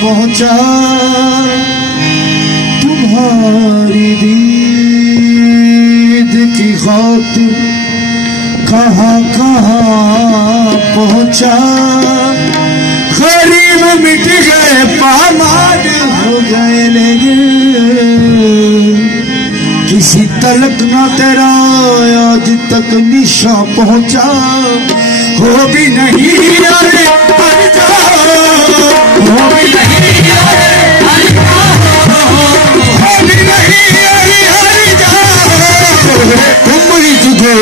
पहुंचा तुम्हारी दीद की खातिर कहाँ कहाँ पहुंचा। गरीब मिट गए पामाल हो गए लेकिन किसी तलक ना तेरा आज तक निशा पहुंचा। हो भी नहीं अरे हर जा, हो भी नहीं अरे हर जा, हो भी नहीं अरे हर जा। उम्र तुझे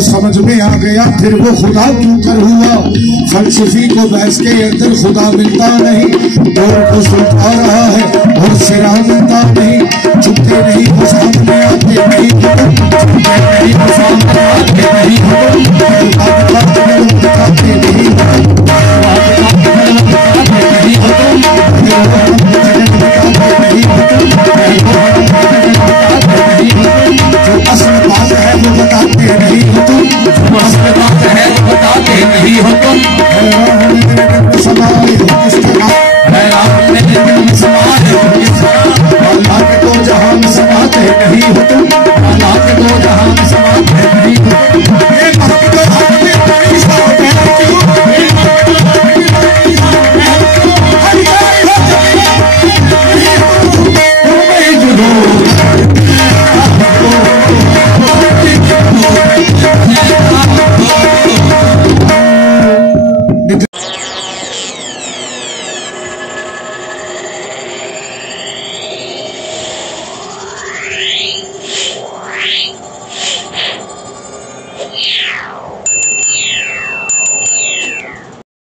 समझ में आ गया फिर वो खुदा क्यों कर हुआ। फलसफी को बहस के अंदर खुदा मिलता नहीं, दौर को सुलझा रहा है और सिरा मिलता नहीं। झुकते नहीं वो सामने आते नहीं।